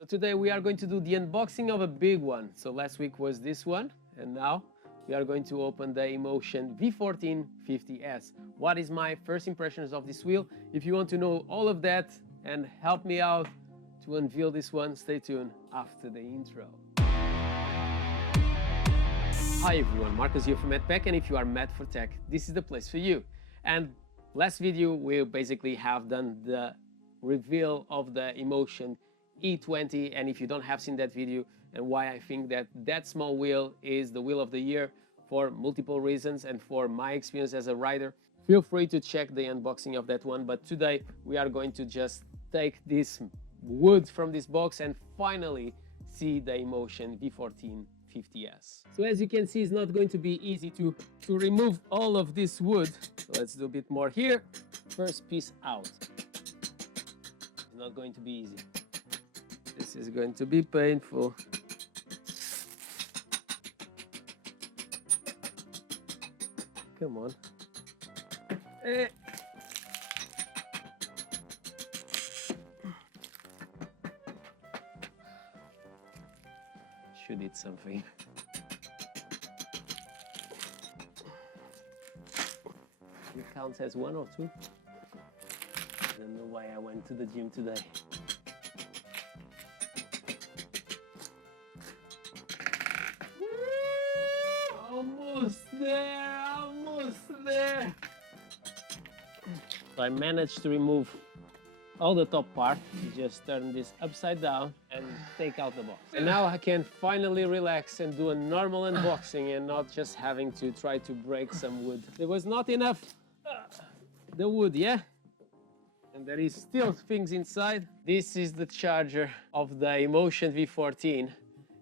So today we are going to do the unboxing of a big one. So last week was this one, and now we are going to open the Inmotion V14 50S. What is my first impressions of this wheel? If you want to know all of that and help me out to unveil this one, stay tuned after the intro. Hi everyone, Marcus here from MedPack, and if you are mad for tech, this is the place for you. And last video we basically have done the reveal of the Inmotion E20, and if you don't have seen that video and why I think that that small wheel is the wheel of the year for multiple reasons and for my experience as a rider, feel free to check the unboxing of that one. But today we are going to just take this wood from this box and finally see the Inmotion V14 50S. So as you can see, it's not going to be easy to remove all of this wood. So let's do a bit more here. First piece out. It's not going to be easy. This is going to be painful. Come on. Should eat something. It counts as one or two. I don't know why I went to the gym today. Almost there, almost there. So I managed to remove all the top part. You just turn this upside down and take out the box. And now I can finally relax and do a normal unboxing and not just having to try to break some wood. There was not enough the wood, yeah? And there is still things inside. This is the charger of the Inmotion V14,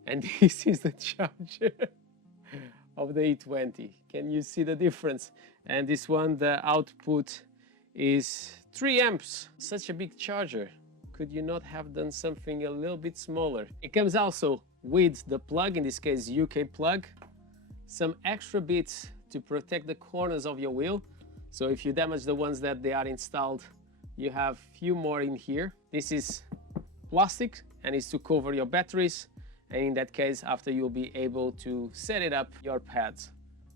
and this is the charger of the E20. Can you see the difference? And this one, the output is 3 amps. Such a big charger. Could you not have done something a little bit smaller? It comes also with the plug, in this case UK plug, some extra bits to protect the corners of your wheel. So if you damage the ones that they are installed, you have few more in here. This is plastic and is to cover your batteries. And in that case, after you'll be able to set it up your pads.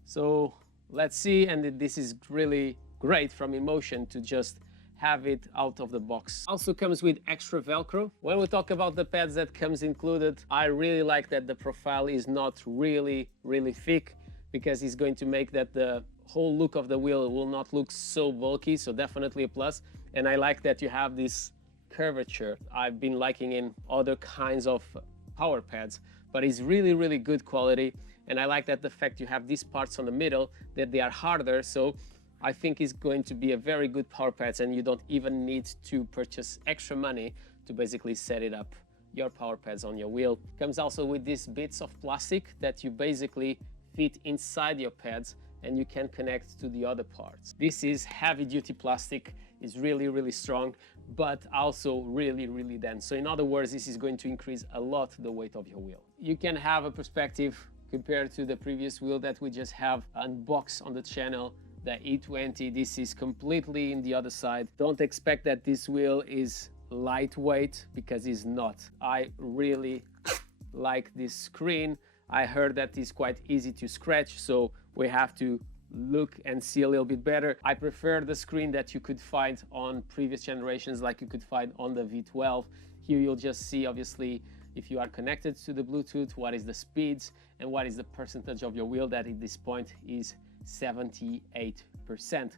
So let's see, and this is really great from Inmotion to just have it out of the box. Also comes with extra Velcro. When we talk about the pads that comes included, I really like that the profile is not really thick, because it's going to make that the whole look of the wheel will not look so bulky, so definitely a plus. And I like that you have this curvature. I've been liking in other kinds of power pads, but it's really good quality. And I like that the fact you have these parts on the middle, that they are harder, so I think it's going to be a very good power pads, and you don't even need to purchase extra money to basically set it up your power pads on your wheel. Comes also with these bits of plastic that you basically fit inside your pads and you can connect to the other parts. This is heavy duty plastic, is really strong, but also really dense. So in other words, this is going to increase a lot the weight of your wheel. You can have a perspective compared to the previous wheel that we just have unboxed on the channel, the E20. This is completely in the other side. Don't expect that this wheel is lightweight, because it's not. I really like this screen. I heard that it's quite easy to scratch, so we have to look and see a little bit better. I prefer the screen that you could find on previous generations, like you could find on the V12. Here you'll just see, obviously, if you are connected to the Bluetooth, what is the speeds and what is the percentage of your wheel, that at this point is 78%.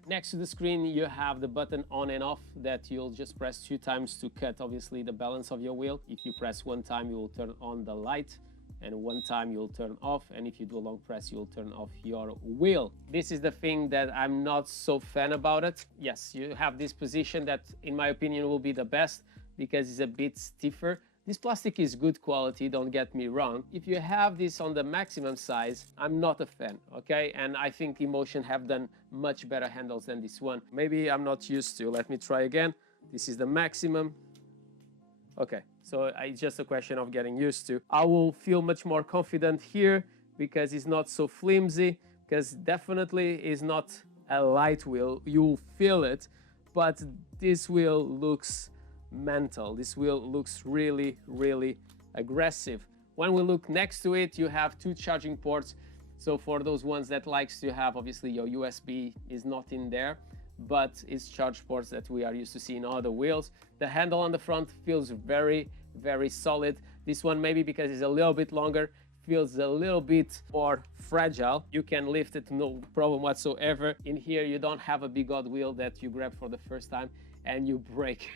Next to the screen you have the button on and off that you'll just press 2 times to cut, obviously, the balance of your wheel. If you press 1 time, you will turn on the light, and 1 time you'll turn off, and if you do a long press, you'll turn off your wheel. This is the thing that I'm not so fan about it. Yes, you have this position that in my opinion will be the best, because it's a bit stiffer. This plastic is good quality, don't get me wrong. If you have this on the maximum size, I'm not a fan, okay? And I think Inmotion have done much better handles than this one. Maybe I'm not used to. Let me try again. This is the maximum. Okay, so it's just a question of getting used to. I will feel much more confident here because it's not so flimsy, because definitely is not a light wheel. You'll feel it, but this wheel looks mental. This wheel looks really, really aggressive. When we look next to it, you have 2 charging ports. So for those ones that likes to have, obviously your USB is not in there, but it's charge ports that we are used to seeing on other wheels. The handle on the front feels very, very solid. This one, maybe because it's a little bit longer, feels a little bit more fragile. You can lift it, no problem whatsoever. In here, you don't have a big odd wheel that you grab for the first time and you break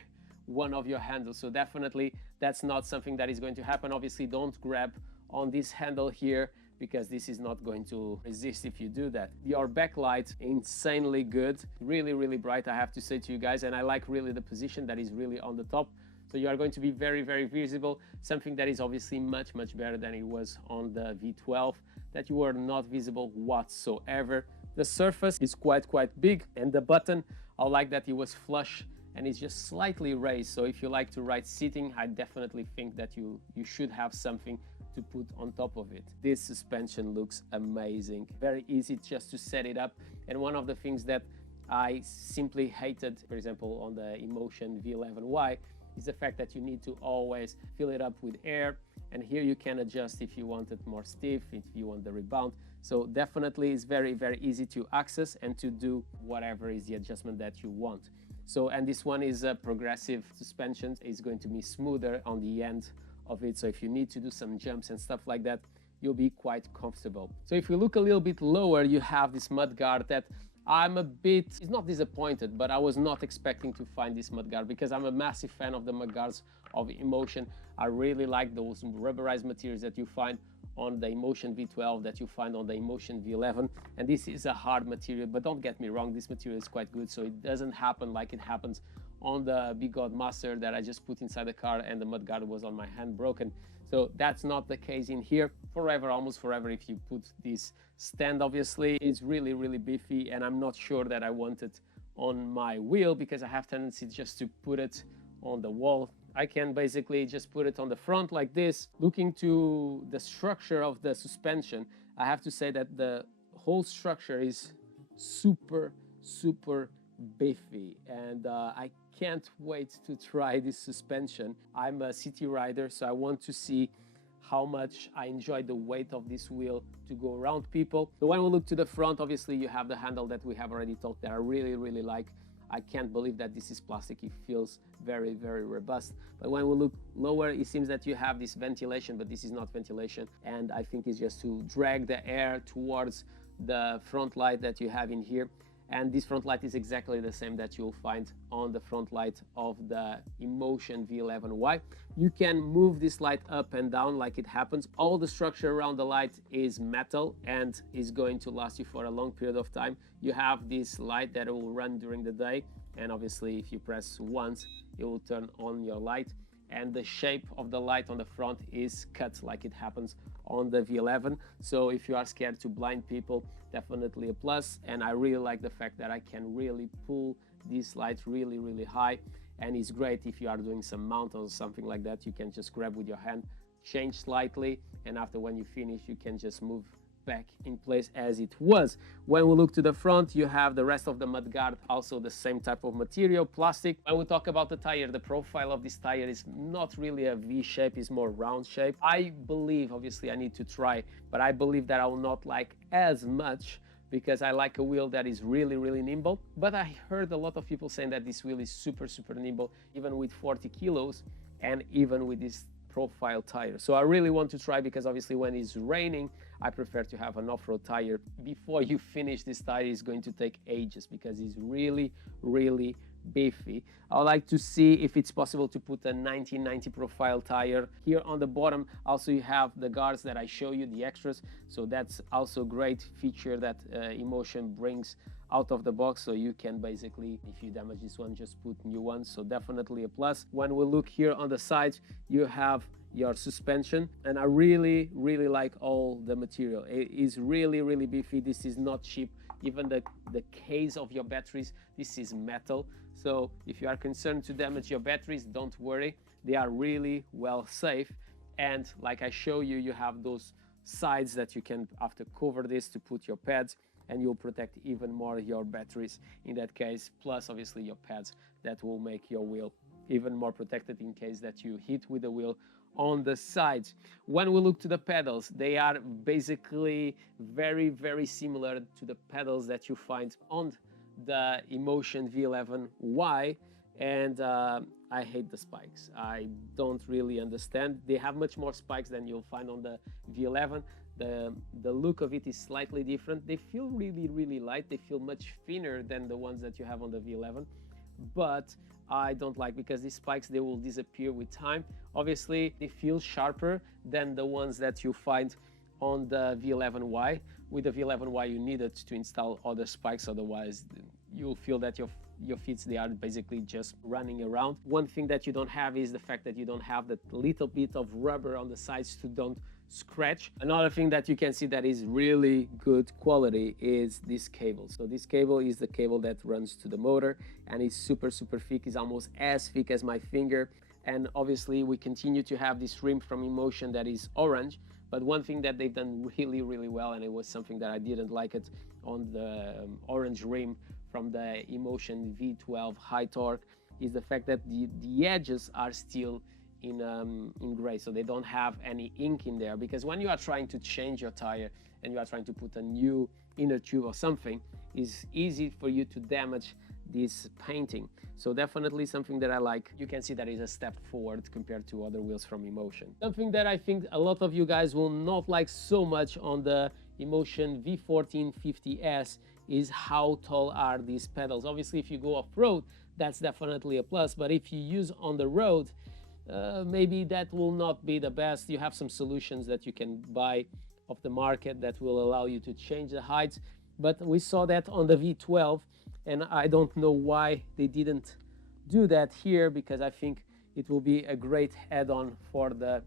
one of your handles. So definitely that's not something that is going to happen. Obviously, don't grab on this handle here because this is not going to resist if you do that. Your backlight, insanely good, really, really bright, I have to say to you guys, and I like really the position that is really on the top. So you are going to be very, very visible, something that is obviously much, much better than it was on the V12, that you were not visible whatsoever. The surface is quite big, and the button, I like that it was flush and it's just slightly raised. So if you like to ride sitting, I definitely think that you should have something to put on top of it. This suspension looks amazing, very easy just to set it up. And one of the things that I simply hated, for example, on the Inmotion V11Y, is the fact that you need to always fill it up with air, and here you can adjust if you want it more stiff, if you want the rebound. So definitely it's very, very easy to access and to do whatever is the adjustment that you want. So, and this one is a progressive suspension. It's going to be smoother on the end of it, so if you need to do some jumps and stuff like that, you'll be quite comfortable. So if you look a little bit lower, you have this mudguard that I'm a bit, it's not disappointed, but I was not expecting to find this mudguard because I'm a massive fan of the mudguards of Inmotion. I really like those rubberized materials that you find on the Inmotion V12, that you find on the Inmotion V11, and this is a hard material, but don't get me wrong, this material is quite good, so it doesn't happen like it happens on the Big God Master that I just put inside the car and the mudguard was on my hand broken. So that's not the case in here. Forever, almost forever, if you put this stand, obviously, it's really, really beefy, and I'm not sure that I want it on my wheel because I have tendency just to put it on the wall. I can basically just put it on the front like this. Looking to the structure of the suspension, I have to say that the whole structure is super beefy, and I can't wait to try this suspension. I'm a city rider, so I want to see how much I enjoy the weight of this wheel to go around people. So when we look to the front, obviously you have the handle that we have already talked that I really like. I can't believe that this is plastic. It feels very robust. But when we look lower, it seems that you have this ventilation, but this is not ventilation. And I think it's just to drag the air towards the front light that you have in here. And this front light is exactly the same that you'll find on the front light of the Inmotion V11Y. You can move this light up and down like it happens. All the structure around the light is metal and is going to last you for a long period of time. You have this light that will run during the day, and obviously if you press once, it will turn on your light. And the shape of the light on the front is cut like it happens on the V11. So if you are scared to blind people, definitely a plus. And I really like the fact that I can really pull this light really high, and it's great if you are doing some mount or something like that. You can just grab with your hand, change slightly, and after when you finish, you can just move back in place as it was. When we look to the front, you have the rest of the mudguard, also the same type of material, plastic. When we talk about the tire, the profile of this tire is not really a V shape, it's more round shape. I believe, obviously I need to try, but I believe that I will not like as much because I like a wheel that is really nimble. But I heard a lot of people saying that this wheel is super nimble, even with 40 kilos and even with this profile tire. So I really want to try because obviously when it's raining, I prefer to have an off-road tire. Before you finish this tire, it's going to take ages because it's really beefy. I would like to see if it's possible to put a 1990 profile tire. Here on the bottom also you have the guards that I show you, the extras, so that's also a great feature that Inmotion brings out of the box, so you can basically, if you damage this one, just put new ones, so definitely a plus. When we look here on the sides, you have your suspension, and I really like all the material. It is really beefy. This is not cheap. Even the case of your batteries, this is metal, so if you are concerned to damage your batteries, don't worry, they are really well safe. And like I show you, you have those sides that you can after cover this to put your pads, and you'll protect even more your batteries in that case, plus obviously your pads that will make your wheel even more protected in case that you hit with the wheel on the sides. When we look to the pedals, they are basically very, very similar to the pedals that you find on the Inmotion V11Y, and I hate the spikes. I don't really understand. They have much more spikes than you'll find on the V11. The look of it is slightly different. They feel really, really light. They feel much thinner than the ones that you have on the V11, but I don't like, because these spikes, they will disappear with time. Obviously, they feel sharper than the ones that you find on the V11Y. With the V11Y, you needed to install other spikes, otherwise you'll feel that your feet, they are basically just running around. One thing that you don't have is the fact that you don't have that little bit of rubber on the sides to don't scratch. Another thing that you can see that is really good quality is this cable. So this cable is the cable that runs to the motor, and it's super, super thick. It's almost as thick as my finger. And obviously we continue to have this rim from Inmotion that is orange. But one thing that they've done really, really well, and it was something that I didn't like it on the orange rim from the Inmotion V12 high torque, is the fact that the edges are still in gray, so they don't have any ink in there, because when you are trying to change your tire and you are trying to put a new inner tube or something, it's easy for you to damage this painting. So definitely something that I like. You can see that is a step forward compared to other wheels from Inmotion. Something that I think a lot of you guys will not like so much on the Inmotion V14 50S is how tall are these pedals. Obviously, if you go off-road, that's definitely a plus, but if you use on the road, maybe that will not be the best. You have some solutions that you can buy off the market that will allow you to change the heights, but we saw that on the V12, and I don't know why they didn't do that here, because I think it will be a great add-on for the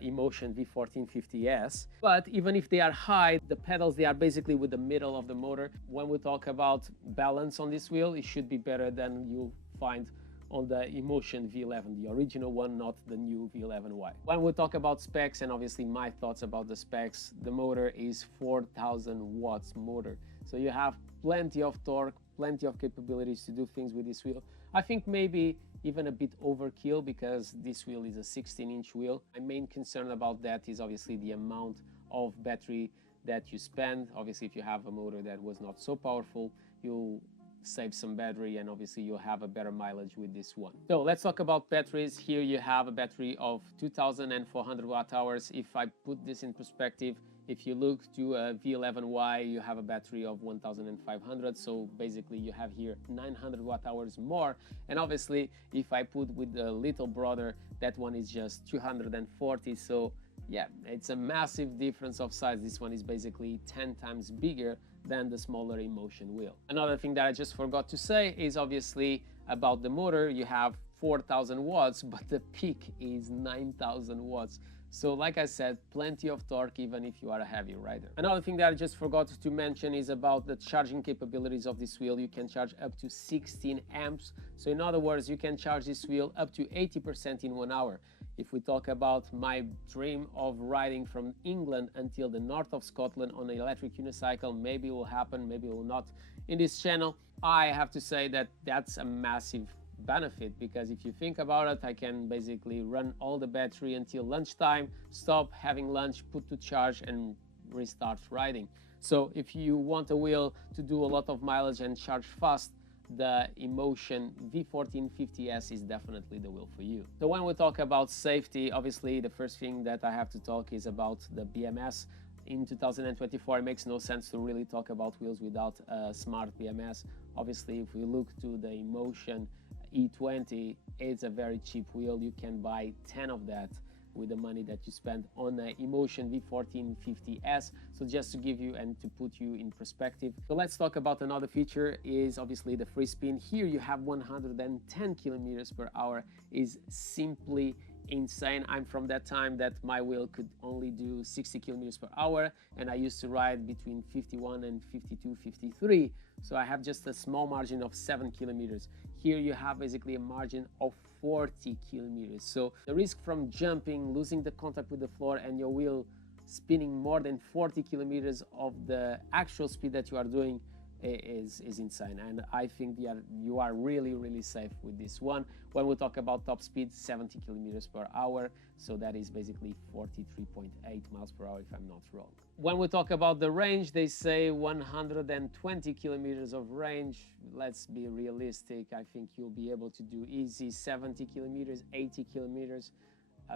Inmotion V14 50S. But even if they are high, the pedals, they are basically with the middle of the motor. When we talk about balance on this wheel, it should be better than you'll find on the Inmotion V11, the original one, not the new V11Y. When we talk about specs, and obviously my thoughts about the specs, the motor is 4,000 watts motor. So you have plenty of torque, plenty of capabilities to do things with this wheel. I think maybe even a bit overkill, because this wheel is a 16-inch wheel. My main concern about that is obviously the amount of battery that you spend. Obviously, if you have a motor that was not so powerful, you'll save some battery, and obviously you'll have a better mileage with this one. So let's talk about batteries. Here you have a battery of 2,400 watt hours. If I put this in perspective, if you look to a V11Y, you have a battery of 1,500. So basically you have here 900 watt hours more. And obviously if I put with the little brother, that one is just 240. So yeah, it's a massive difference of size. This one is basically 10 times bigger than the smaller Inmotion wheel. Another thing that I just forgot to say is obviously about the motor. You have 4,000 watts, but the peak is 9,000 watts. So like I said, plenty of torque even if you are a heavy rider. Another thing that I just forgot to mention is about the charging capabilities of this wheel. You can charge up to 16 amps. So in other words, you can charge this wheel up to 80% in 1 hour. If we talk about my dream of riding from England until the north of Scotland on an electric unicycle, maybe it will happen, maybe it will not in this channel, I have to say that that's a massive benefit, because if you think about it, I can basically run all the battery until lunchtime, stop having lunch, put to charge, and restart riding. So if you want a wheel to do a lot of mileage and charge fast, the Inmotion V14 50S is definitely the wheel for you. So when we talk about safety, obviously the first thing that I have to talk is about the BMS. In 2024, it makes no sense to really talk about wheels without a smart BMS. Obviously, if we look to the Inmotion E20, it's a very cheap wheel. You can buy 10 of that with the money that you spend on the Inmotion V14 50S. So just to give you and to put you in perspective. So let's talk about another feature is obviously the free spin. Here you have 110 kilometers per hour, is simply insane. I'm from that time that my wheel could only do 60 kilometers per hour, and I used to ride between 51 and 52, 53. So I have just a small margin of 7 kilometers. Here you have basically a margin of 40 kilometers. So the risk from jumping, losing the contact with the floor, and your wheel spinning more than 40 kilometers of the actual speed that you are doing is insane, and I think you are really safe with this one. When we talk about top speed, 70 kilometers per hour, so that is basically 43.8 miles per hour if I'm not wrong. When we talk about the range, they say 120 kilometers of range. Let's be realistic. I think you'll be able to do easy 70 kilometers, 80 kilometers,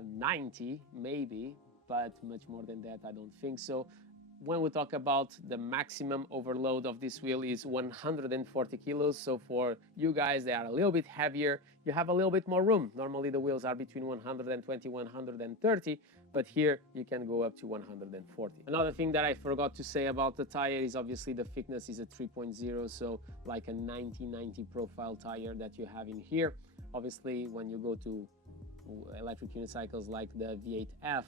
90 maybe, but much more than that I don't think so. When we talk about the maximum overload of this wheel is 140 kilos. So for you guys, they are a little bit heavier. You have a little bit more room. Normally the wheels are between 120, 130, but here you can go up to 140. Another thing that I forgot to say about the tire is obviously the thickness is a 3.0, so like a 90/90 profile tire that you have in here. Obviously, when you go to electric unicycles like the V8F,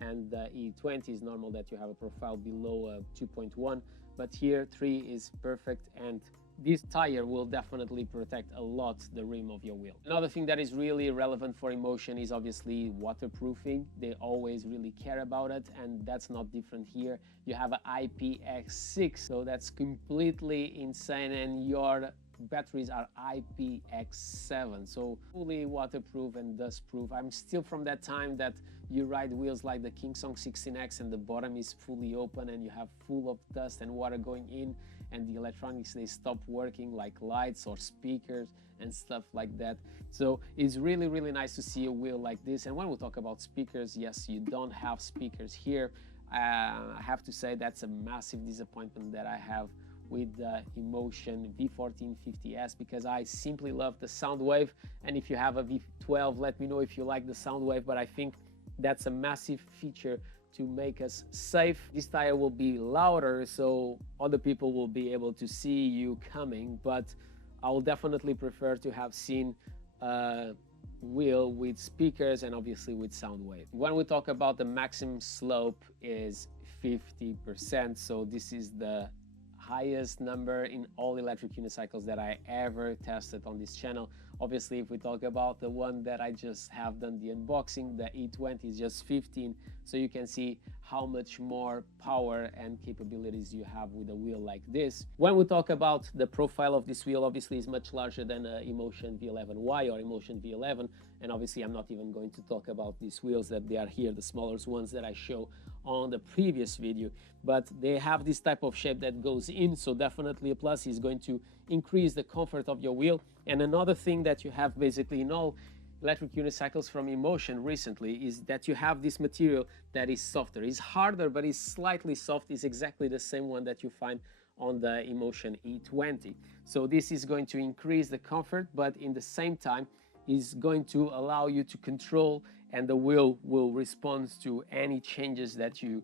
and the E20 is normal that you have a profile below 2.1, but here 3 is perfect, and this tire will definitely protect a lot the rim of your wheel. Another thing that is really relevant for Inmotion is obviously waterproofing. They always really care about it, and that's not different here. You have an IPX6, so that's completely insane, and your batteries are IPX7, so fully waterproof and dust proof. I'm still from that time that you ride wheels like the Kingsong 16X and the bottom is fully open and you have full of dust and water going in, and the electronics, they stop working, like lights or speakers and stuff like that. So it's really nice to see a wheel like this. And when we talk about speakers, yes, you don't have speakers here. I have to say that's a massive disappointment that I have with the Inmotion V14 50S, because I simply love the sound wave. And if you have a V12, let me know if you like the sound wave, but I think that's a massive feature to make us safe. This tire will be louder, so other people will be able to see you coming, but I will definitely prefer to have seen a wheel with speakers and obviously with sound wave. When we talk about the maximum slope is 50%, so this is the highest number in all electric unicycles that I ever tested on this channel. Obviously, if we talk about the one that I just have done the unboxing, the E20 is just 15, so you can see how much more power and capabilities you have with a wheel like this. When we talk about the profile of this wheel, obviously is much larger than a Inmotion V11Y or Inmotion V11, and obviously I'm not even going to talk about these wheels that they are here, the smaller ones that I show on the previous video, but they have this type of shape that goes in, so definitely a plus. Is going to increase the comfort of your wheel. And another thing that you have basically in all electric unicycles from Inmotion recently is that you have this material that is softer. It's harder, but it's slightly soft. It's exactly the same one that you find on the Inmotion E20. So this is going to increase the comfort, but in the same time is going to allow you to control, and the wheel will respond to any changes that you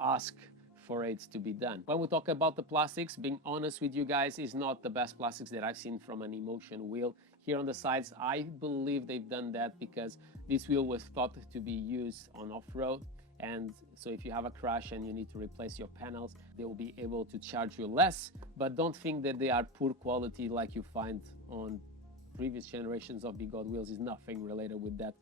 ask for it to be done. When we talk about the plastics, being honest with you guys, is not the best plastics that I've seen from an Inmotion wheel. Here on the sides, I believe they've done that because this wheel was thought to be used on off-road, and so if you have a crash and you need to replace your panels, they will be able to charge you less. But don't think that they are poor quality like you find on previous generations of Big God wheels. Is nothing related with that.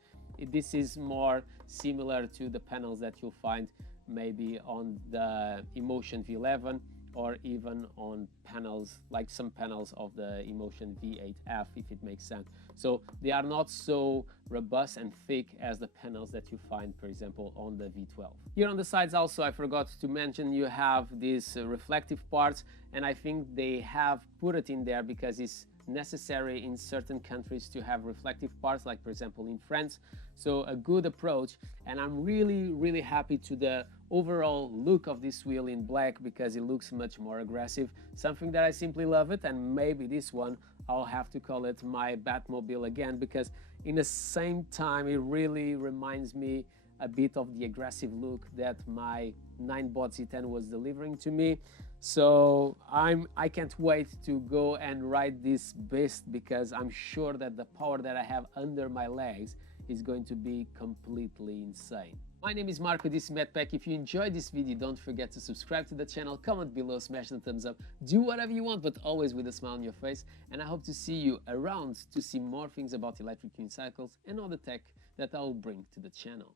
This is more similar to the panels that you'll find maybe on the Inmotion V11 or even on panels like some panels of the Inmotion V8F, if it makes sense. So they are not so robust and thick as the panels that you find, for example, on the V12. Here on the sides also, I forgot to mention, you have these reflective parts, and I think they have put it in there because it's necessary in certain countries to have reflective parts, like for example in France. So a good approach, and I'm really happy to the overall look of this wheel in black because it looks much more aggressive, something that I simply love it. And maybe this one I'll have to call it my Batmobile again, because in the same time it really reminds me a bit of the aggressive look that my 9-bot Z10 was delivering to me. So I can't wait to go and ride this beast, because I'm sure that the power that I have under my legs is going to be completely insane. My name is Marco, this is MedPack. If you enjoyed this video, don't forget to subscribe to the channel, comment below, smash the thumbs up, do whatever you want, but always with a smile on your face. And I hope to see you around to see more things about electric unicycles and all the tech that I will bring to the channel.